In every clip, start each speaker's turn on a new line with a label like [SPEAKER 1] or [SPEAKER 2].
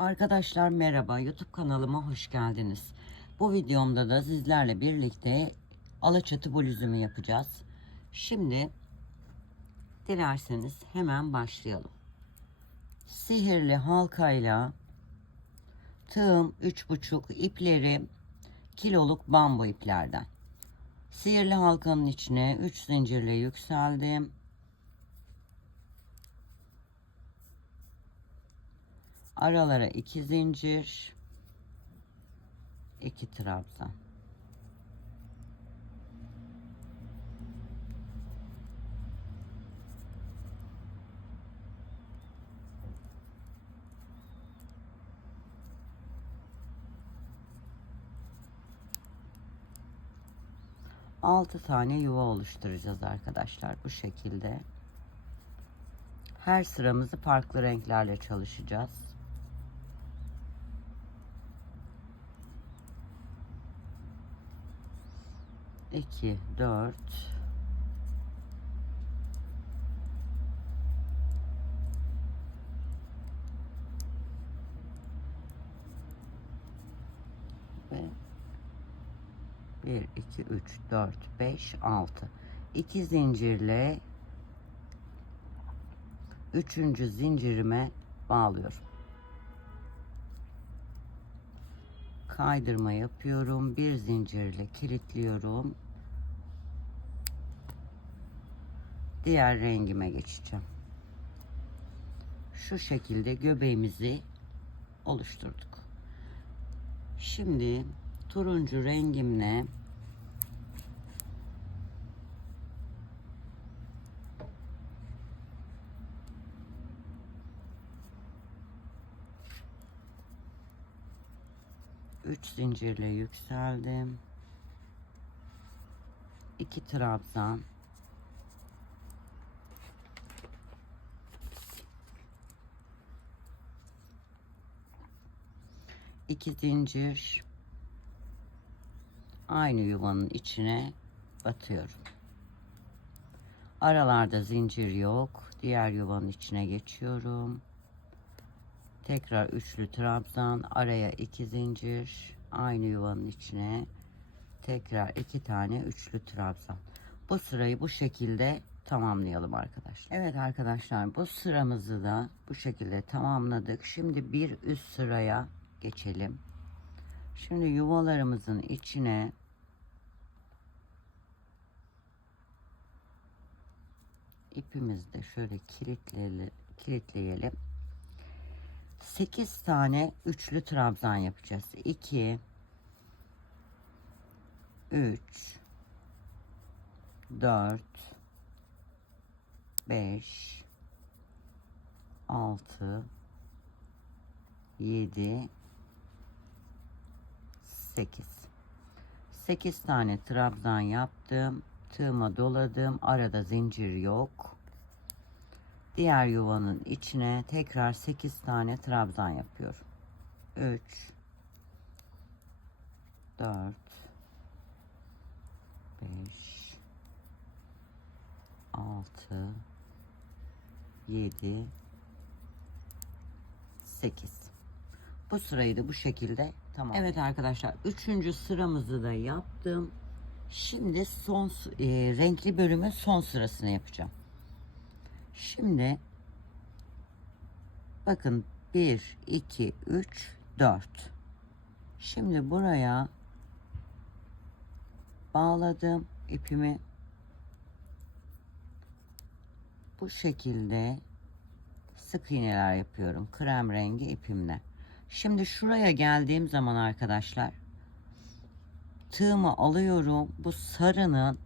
[SPEAKER 1] Arkadaşlar merhaba YouTube kanalıma hoş geldiniz. Bu videomda da sizlerle birlikte alaçatı bluzunu yapacağız. Şimdi dilerseniz hemen başlayalım. Sihirli halkayla tığım 3,5 ipleri kiloluk bambu iplerden. Sihirli halkanın içine 3 zincirle yükseldim. Aralara iki zincir, iki trabzan. Altı tane yuva oluşturacağız arkadaşlar bu şekilde. Her sıramızı farklı renklerle çalışacağız. İki, dört, ve bir, iki, üç, dört, beş, altı. İki zincirle üçüncü zincirime bağlıyorum. Kaydırma yapıyorum. Bir zincirle kilitliyorum. Diğer rengime geçeceğim. Şu şekilde göbeğimizi oluşturduk. Şimdi turuncu rengimle üç zincirle yükseldim. iki trabzan iki zincir aynı yuvanın içine batıyorum. Aralarda zincir yok. Diğer yuvanın içine geçiyorum. Tekrar üçlü trabzan, araya iki zincir, aynı yuvanın içine tekrar iki tane üçlü trabzan. Bu sırayı bu şekilde tamamlayalım arkadaşlar. Evet arkadaşlar bu sıramızı da bu şekilde tamamladık. Şimdi bir üst sıraya geçelim. Şimdi yuvalarımızın içine ipimizi de şöyle kilitleyelim. Kilitleyelim. 8 tane üçlü trabzan yapacağız. 2 3 4 5 6 7 8 8 tane trabzan yaptım. Tığıma doladım. Arada zincir yok. Diğer yuvanın içine tekrar 8 tane trabzan yapıyorum. 3 4 5 6 7 8 Bu sırayı da bu şekilde tamam. Evet arkadaşlar 3. sıramızı da yaptım. Şimdi son e, renkli bölümün son sırasını yapacağım. Şimdi bakın 1 2 3 4 Şimdi buraya bağladım ipimi bu şekilde sık iğneler yapıyorum krem rengi ipimle. Şimdi şuraya geldiğim zaman arkadaşlar tığımı alıyorum. Bu sarının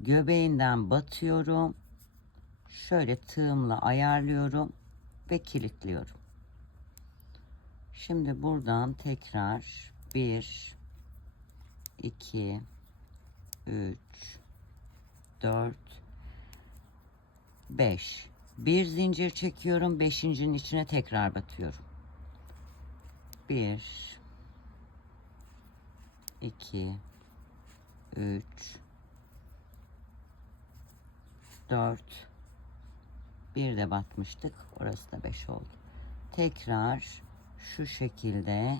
[SPEAKER 1] göbeğinden batıyorum. Şöyle tığımla ayarlıyorum ve kilitliyorum. Şimdi buradan tekrar 1 2 3 4 5 bir zincir çekiyorum. Beşincinin içine tekrar batıyorum. 1 2 3 4 bir de batmıştık. Orası da 5 oldu. tekrar şu şekilde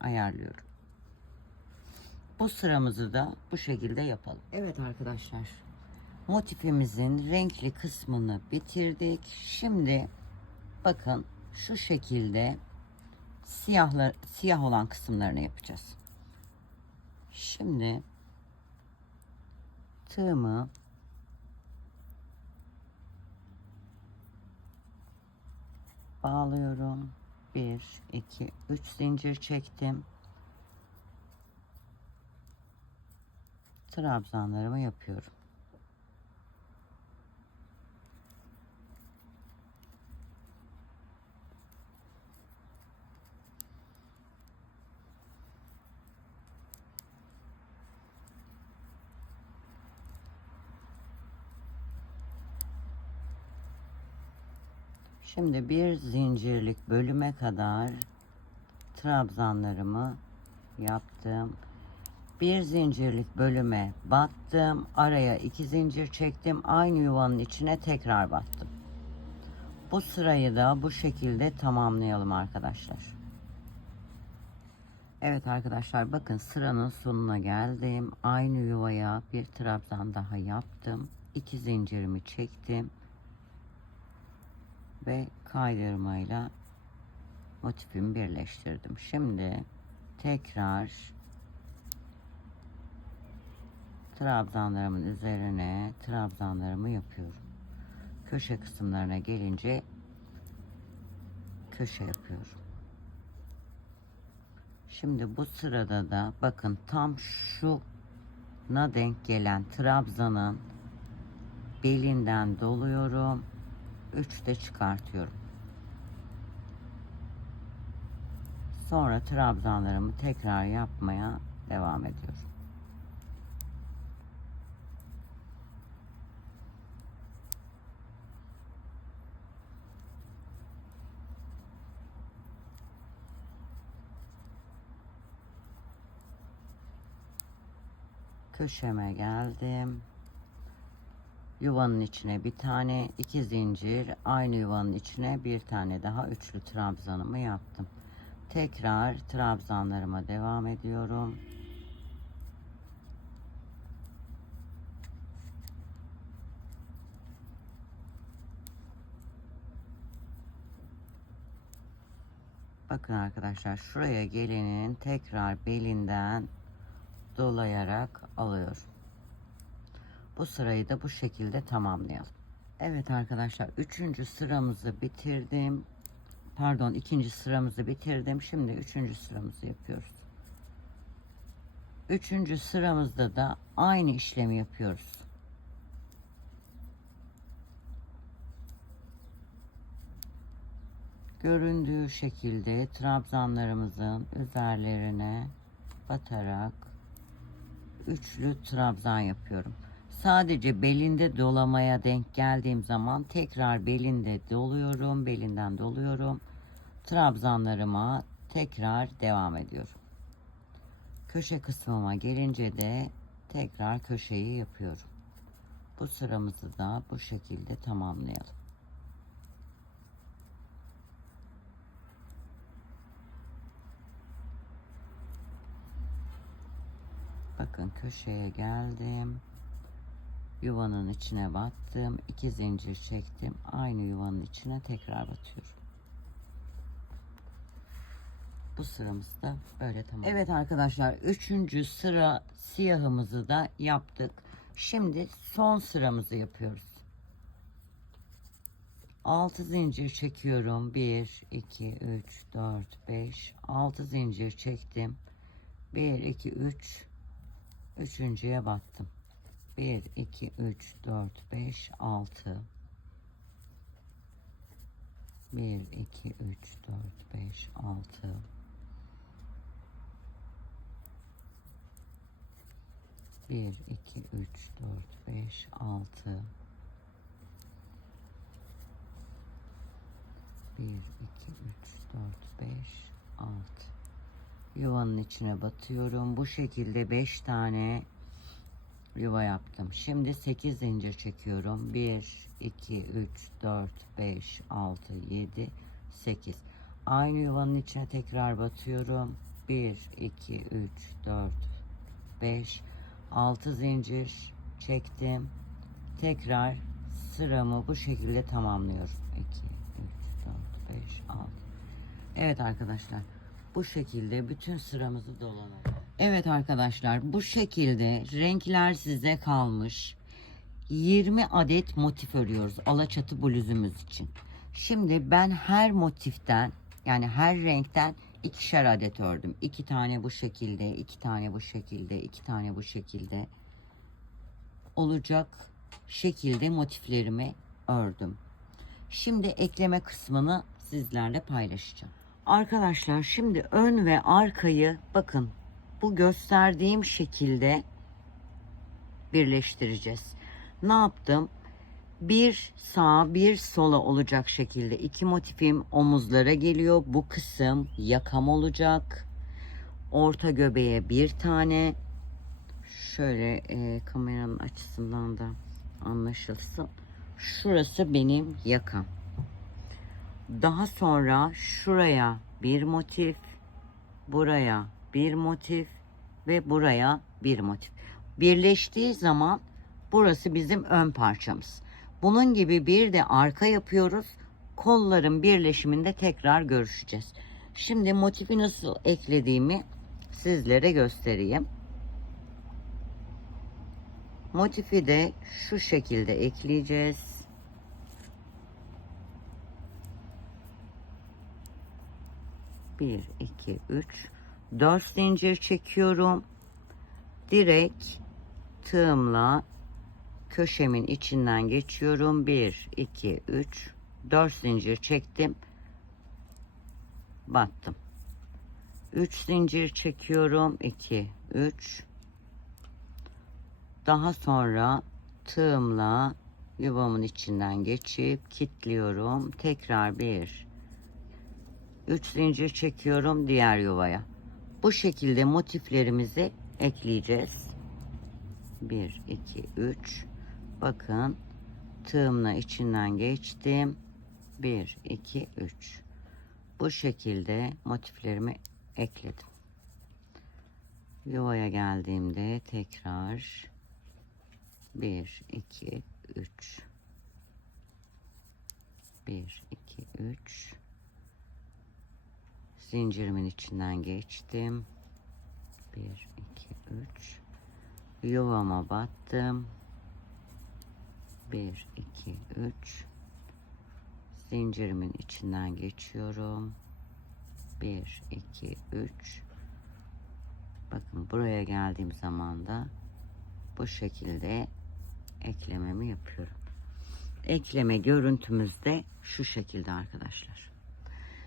[SPEAKER 1] ayarlıyorum. Bu sıramızı da bu şekilde yapalım. Evet arkadaşlar. Motifimizin renkli kısmını bitirdik. Şimdi bakın şu şekilde siyahlar siyah olan kısımlarını yapacağız. Şimdi tığımı bağlıyorum. 1 2 3 zincir çektim. Trabzanlarımı yapıyorum. Şimdi bir zincirlik bölüme kadar trabzanlarımı yaptım. Bir zincirlik bölüme battım. Araya iki zincir çektim. Aynı yuvanın içine tekrar battım. Bu sırayı da bu şekilde tamamlayalım arkadaşlar. Evet arkadaşlar bakın sıranın sonuna geldim. Aynı yuvaya bir trabzan daha yaptım. İki zincirimi çektim ve kaydırmayla motifimi birleştirdim. Şimdi tekrar trabzanlarımın üzerine trabzanlarımı yapıyorum. Köşe kısımlarına gelince köşe yapıyorum. Şimdi bu sırada da bakın tam şuna denk gelen trabzanın belinden doluyorum. 3'te çıkartıyorum. Sonra trabzanlarımı tekrar yapmaya devam ediyorum. Köşeme geldim. Yuvanın içine bir tane iki zincir aynı yuvanın içine bir tane daha üçlü trabzanımı yaptım. Tekrar trabzanlarıma devam ediyorum. Bakın arkadaşlar şuraya gelenin tekrar belinden dolayarak alıyorum. Bu sırayı da bu şekilde tamamlayalım. Evet arkadaşlar üçüncü sıramızı bitirdim. Pardon ikinci sıramızı bitirdim. Şimdi üçüncü sıramızı yapıyoruz. Üçüncü sıramızda da aynı işlemi yapıyoruz. Göründüğü şekilde trabzanlarımızın üzerlerine batarak üçlü trabzan yapıyorum. Sadece belinde dolamaya denk geldiğim zaman tekrar belinde doluyorum. Belinden doluyorum. Trabzanlarıma tekrar devam ediyorum. Köşe kısmıma gelince de tekrar köşeyi yapıyorum. Bu sıramızı da bu şekilde tamamlayalım. Bakın köşeye geldim. Yuvanın içine battım. iki zincir çektim. Aynı yuvanın içine tekrar batıyorum. Bu sıramız da böyle tamam. Evet arkadaşlar üçüncü sıra siyahımızı da yaptık. Şimdi son sıramızı yapıyoruz. 6 zincir çekiyorum. 1, 2, 3, 4, 5, 6 zincir çektim. 1, 2, 3, üçüncüye battım. 1, 2, 3, 4, 5, 6. 1, 2, 3, 4, 5, 6. 1, 2, 3, 4, 5, 6. 1, 2, 3, 4, 5, 6. Yuvanın içine batıyorum. Bu şekilde 5 tane yuva yaptım. Şimdi 8 zincir çekiyorum. 1, 2, 3, 4, 5, 6, 7, 8. Aynı yuvanın içine tekrar batıyorum. 1, 2, 3, 4, 5, 6 zincir çektim. Tekrar sıramı bu şekilde tamamlıyorum. 2, 3, 4, 5, 6. Evet arkadaşlar. Bu şekilde bütün sıramızı dolanalım. Evet arkadaşlar bu şekilde renkler size kalmış. 20 adet motif örüyoruz alaçatı bluzumuz için. Şimdi ben her motiften yani her renkten ikişer adet ördüm. İki tane bu şekilde, iki tane bu şekilde, iki tane bu şekilde olacak şekilde motiflerimi ördüm. Şimdi ekleme kısmını sizlerle paylaşacağım. Arkadaşlar şimdi ön ve arkayı bakın bu gösterdiğim şekilde birleştireceğiz. Ne yaptım? Bir sağa bir sola olacak şekilde iki motifim omuzlara geliyor. Bu kısım yakam olacak. Orta göbeğe bir tane. Şöyle e, kameranın açısından da anlaşılsın. Şurası benim yakam. Daha sonra şuraya bir motif, buraya bir motif ve buraya bir motif. Birleştiği zaman burası bizim ön parçamız. Bunun gibi bir de arka yapıyoruz. Kolların birleşiminde tekrar görüşeceğiz. Şimdi motifi nasıl eklediğimi sizlere göstereyim. Motifi de şu şekilde ekleyeceğiz. Bir, iki, üç, dört zincir çekiyorum. Direkt tığımla köşemin içinden geçiyorum. Bir, iki, üç, dört zincir çektim. Battım. Üç zincir çekiyorum. iki, üç. Daha sonra tığımla yuvamın içinden geçip kilitliyorum. Tekrar bir, 3 zincir çekiyorum diğer yuvaya. Bu şekilde motiflerimizi ekleyeceğiz. 1 2 3 bakın tığımla içinden geçtim. 1 2 3 bu şekilde motiflerimi ekledim. Yuvaya geldiğimde tekrar 1 2 3 1 2 3 zincirimin içinden geçtim. 1 2 3 yuvama battım. 1 2 3 zincirimin içinden geçiyorum. 1 2 3 Bakın buraya geldiğim zaman da bu şekilde eklememi yapıyorum. Ekleme görüntümüz de şu şekilde arkadaşlar.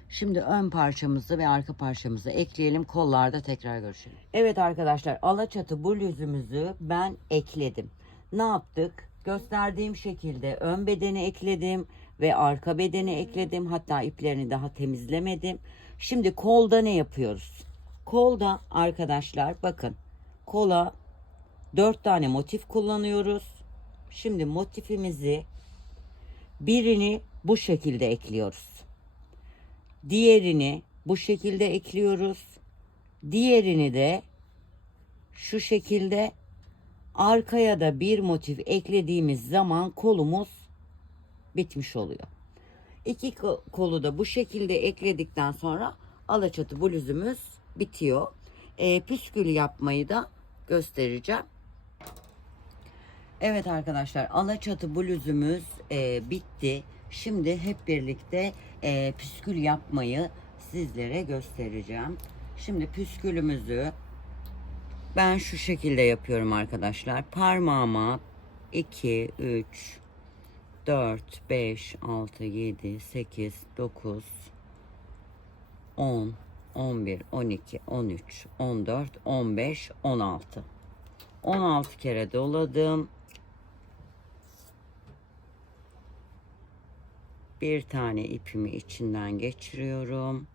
[SPEAKER 1] Şimdi ön parçamızı ve arka parçamızı ekleyelim. Kollarda tekrar görüşelim. Evet arkadaşlar alaçatı bluzumuzu ben ekledim. Ne yaptık? Gösterdiğim şekilde ön bedeni ekledim ve arka bedeni ekledim. Hatta iplerini daha temizlemedim. Şimdi kolda ne yapıyoruz? Kolda arkadaşlar bakın kola dört tane motif kullanıyoruz. Şimdi motifimizi birini bu şekilde ekliyoruz. Diğerini bu şekilde ekliyoruz. Diğerini de şu şekilde arkaya da bir motif eklediğimiz zaman kolumuz bitmiş oluyor. İki kolu da bu şekilde ekledikten sonra alaçatı bluzumuz bitiyor. E, püskül yapmayı da göstereceğim. Evet arkadaşlar alaçatı bluzumuz e, bitti. Şimdi hep birlikte e, püskül yapmayı sizlere göstereceğim. Şimdi püskülümüzü ben şu şekilde yapıyorum arkadaşlar. Parmağıma 2, 3, 4, 5, 6, 7, 8, 9, 10, 11, 12, 13, 14, 15, 16. 16 kere doladım. bir tane ipimi içinden geçiriyorum.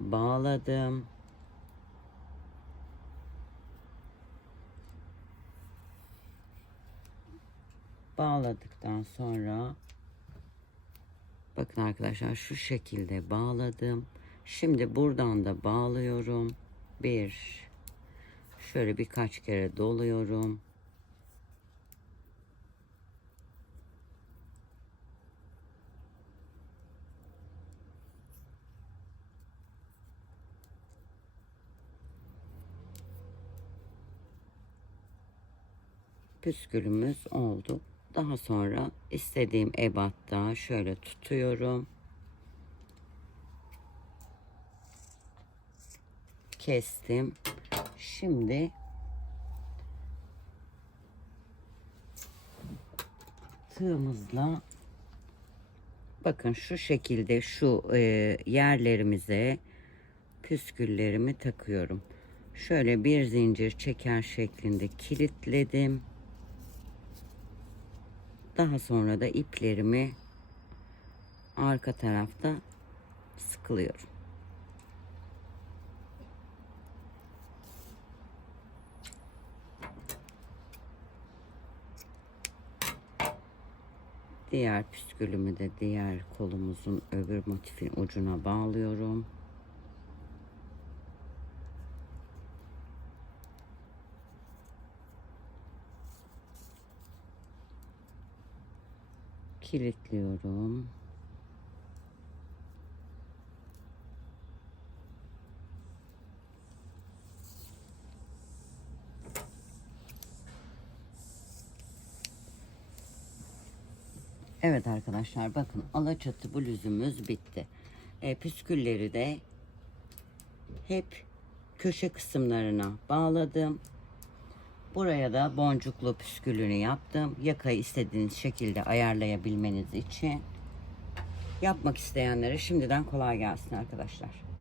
[SPEAKER 1] Bağladım. Bağladıktan sonra bakın arkadaşlar şu şekilde bağladım. Şimdi buradan da bağlıyorum. Bir şöyle birkaç kere doluyorum. Püskülümüz oldu. Daha sonra istediğim ebatta şöyle tutuyorum. Kestim. Şimdi tığımızla bakın şu şekilde şu e, yerlerimize püsküllerimi takıyorum. Şöyle bir zincir çeker şeklinde kilitledim. Daha sonra da iplerimi arka tarafta sıkılıyorum. Diğer püskülümü de diğer kolumuzun öbür motifin ucuna bağlıyorum. Kilitliyorum. Evet arkadaşlar bakın alaçatı bluzumuz bitti. E, püskülleri de hep köşe kısımlarına bağladım. Buraya da boncuklu püskülünü yaptım. Yakayı istediğiniz şekilde ayarlayabilmeniz için. Yapmak isteyenlere şimdiden kolay gelsin arkadaşlar.